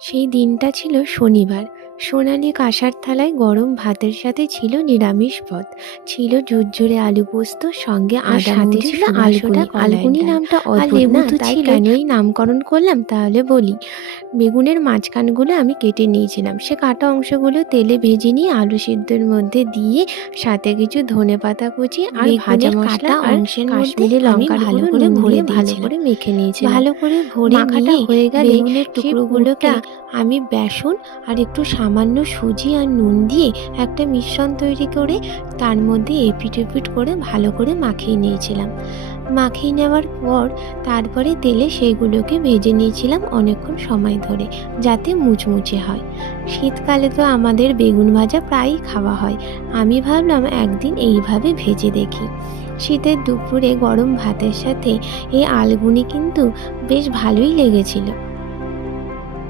সেই দিনটা ছিল শনিবার। সোনালি কাঁসার থালায় গরম ভাতের সাথে ছিল নিরামিষ পদ। ছিল ঝুরঝুরে আলু পোস্ত, সঙ্গে আদা সাথে মৌরি ছিল আলগুনি। আলগুনি নামটা অদ্ভুত না, তাই কেনই নামকরণ করলাম তাহলে বলি। বেগুনের মাঝখানগুলো আমি কেটে নিয়েছিলাম। সে কাটা অংশগুলো তেলে ভেজে নিয়ে আলু সিদ্ধর মধ্যে দিয়ে সাথে কিছু ধনেপাতা কুচি আর ভাজা মশলা আর অংশের কাশ্মীরি লঙ্কা ভালো করে ভরে ভালো করে মেখে নিয়েছিলাম। ভালো করে ভরে মাখাটা হয়ে গেলে বেগুনের টুকরোগুলোকে আমি বেসন আর একটু সামান্য সুজি আর নুন দিয়ে একটা মিশ্রণ তৈরি করে তার মধ্যে এপিট ওপিট করে ভালো করে মাখিয়ে নিয়েছিলাম। মাখিয়ে নেওয়ার পর তারপরে তেলে সেগুলোকে ভেজে নিয়েছিলাম অনেকক্ষণ সময় ধরে, যাতে মুচমুচে হয়। শীতকালে তো আমাদের বেগুন ভাজা প্রায়ই খাওয়া হয়। আমি ভাবলাম একদিন এইভাবে ভেজে দেখি। শীতের দুপুরে গরম ভাতের সাথে এই আলগুনি কিন্তু বেশ ভালোই লেগেছিল।